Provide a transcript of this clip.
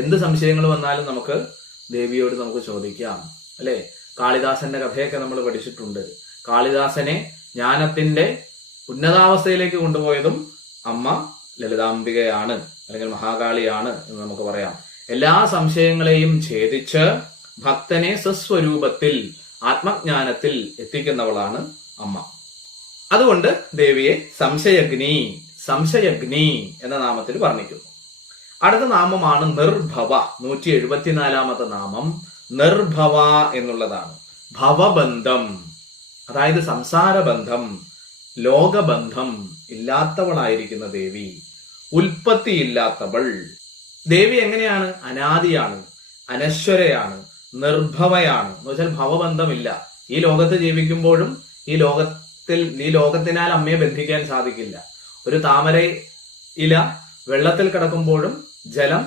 എന്ത് സംശയങ്ങൾ വന്നാലും നമുക്ക് ദേവിയോട് നമുക്ക് ചോദിക്കാം, അല്ലെ? കാളിദാസന്റെ കഥയൊക്കെ നമ്മൾ പഠിച്ചിട്ടുണ്ട്. കാളിദാസനെ ജ്ഞാനത്തിന്റെ ഉന്നതാവസ്ഥയിലേക്ക് കൊണ്ടുപോയതും അമ്മ ലളിതാംബികയാണ്, അല്ലെങ്കിൽ മഹാകാളിയാണ് എന്ന് നമുക്ക് പറയാം. എല്ലാ സംശയങ്ങളെയും ഛേദിച്ച് ഭക്തനെ സ്വസ്വരൂപത്തിൽ ആത്മജ്ഞാനത്തിൽ എത്തിക്കുന്നവളാണ് അമ്മ. അതുകൊണ്ട് ദേവിയെ സംശയഗ്നി എന്ന നാമത്തിൽ വർണ്ണിക്കുന്നു. അടുത്ത നാമമാണ് നിർഭവ. 174 നാമം നിർഭവ എന്നുള്ളതാണ്. ഭവബന്ധം, അതായത് സംസാരബന്ധം, ലോകബന്ധം ഇല്ലാത്തവളായിരിക്കുന്ന ദേവി, ഉൽപ്പത്തിയില്ലാത്തവൾ. ദേവി എങ്ങനെയാണ്? അനാദിയാണ്, അനശ്വരയാണ്, നിർഭവയാണ്. എന്ന് വെച്ചാൽ ഭവബന്ധമില്ല. ഈ ലോകത്ത് ജീവിക്കുമ്പോഴും ഈ ലോകത്തിനാൽ അമ്മയെ ബന്ധിക്കാൻ സാധിക്കില്ല. ഒരു താമര ഇല വെള്ളത്തിൽ കിടക്കുമ്പോഴും ജലം